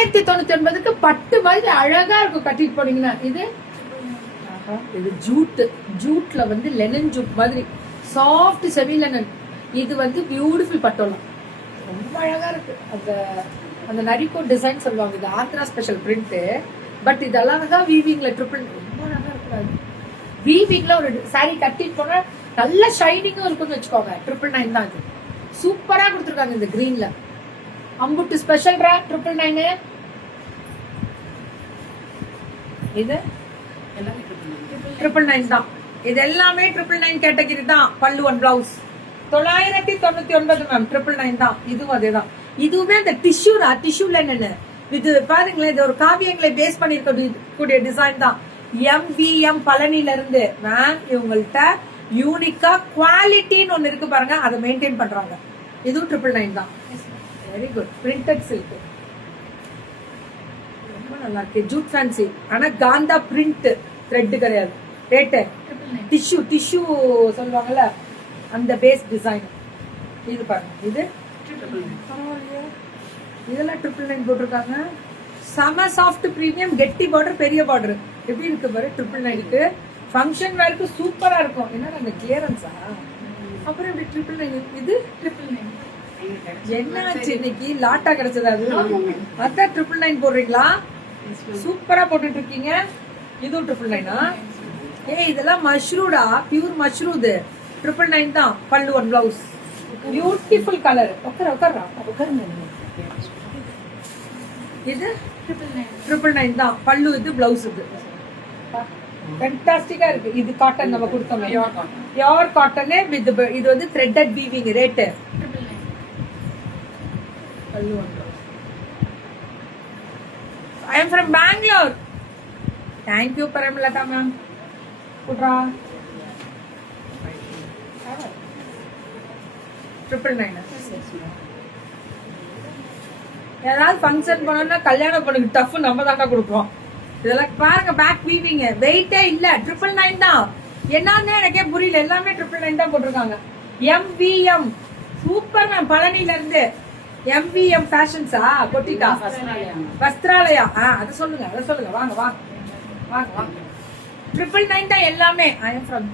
999க்கு பட்டு மாதிரி அழகா இருக்கும் கட்டிட்டு போனீங்கன்னா. இது இது ஜூட்ல வந்து லெனன் ஜூட் மாதிரி சாஃப்ட் செமி லெனன். இது வந்து பியூட்டிஃபுல் பட்டோலாம், ரொம்ப அழகா இருக்கு. அந்த அந்த நரிக்கோ டிசைன் சொல்லுவாங்க, இது ஆந்திரா ஸ்பெஷல் பிரிண்ட். பட் இதெல்லாம் தான் வீவிங்ல ட்ரிபிள், ரொம்ப அழகா இருக்காது. வீவிங்ல ஒரு சாரி கட்டிட்டு போனா நல்ல ஷைனிங்கும் இருக்குன்னு வச்சுக்கோங்க. 999 தான் இது. சூப்பரா கொடுத்துருக்காங்க இந்த கிரீன்ல. அம்புட்டு ஸ்பெஷல் ரா 999. இது 999 தான். இது எல்லாமே 999 கேட்டகரி தான். பல்லு ஒன் பிளவுஸ் 999 மேம். 999 தான். இதுவும் அதேதான். இதுவுமே அந்த டிஷ்யூல என்னன்னு இது பாருங்களேன். இது ஒரு காவியங்களை பேஸ் பண்ணிருக்கக்கூடிய டிசைன் தான். MVM பழனில இருந்து மேம் இவங்கள்ட்ட யூனிக்கா குவாலிட்டின்னு ஒண்ணு இருக்கு பாருங்க, அதை மெயின்டைன் பண்றாங்க. இதுவும் 999 தான். Very good. பிரிண்டட் சில்க் ரொம்ப நல்லா இருக்கு. ஜூட் ஃபேன்சி, ஆனா காந்தா பிரிண்ட் த்ரெட் கிடையாது. ரேட்டு டிஷ்யூ சொல்லுவாங்கல்ல, அந்த பேஸ் டிசைன். இது பாருங்க, இது இதெல்லாம் 999 போட்டிருக்காங்க. செம சாஃப்ட் பிரீமியம் கெட்டி பார்டர், பெரிய பார்டர் எப்படி இருக்கு பாரு. 999க்கு ஃபங்க்ஷன் வேர்க்கு சூப்பரா இருக்கும். என்ன அந்த கிளியரன்ஸா? அப்புறம் இப்படி 999. இது 999 என்னாச்சு இன்னைக்கு லாட்டா கிடைச்சதா? அது அதான் 999 போடுறீங்களா? சூப்பரா போட்டுட்டு இருக்கீங்க. இதுவும் 999. இதெல்லாம் மஷ்ரூடா, பியூர் மஷ்ரூ. இது 999 தான். பல்லு ஒன் பிளவுஸ் பியூட்டிஃபுல் கலர். உட்கார இது 999 தான். பல்லு இது, பிளவுஸ் இது. ஃபேண்டாஸ்டிக்கா இருக்கு. இது காட்டன் நம்ம கொடுத்தோம், பியூர் காட்டன் வித் இது வந்து threaded weaving. Rate I am from Bangalore. Thank you Paramlata ma'am. Putra 999. ஏதாவது ஃபங்க்ஷன் போனோம்னா கல்யாணம் பொண்ணுக்கு டஃப் நம்ம தாண்டா கொடுப்போம். இதெல்லாம் பாருங்க, பேக் வீவிங், வெயிட்டே இல்ல. 999 தான். என்னன்னு எனக்கே புரியல. எல்லாமே 999 தான் போட்டிருக்காங்க. MVM super ma'am. பழனில இருந்து MVM ஃபேஷன்ஸா கொட்டிட்டா வஸ்திராலயா. அதை சொல்லுங்க. வாங்க 999 தான் எல்லாமே. I am from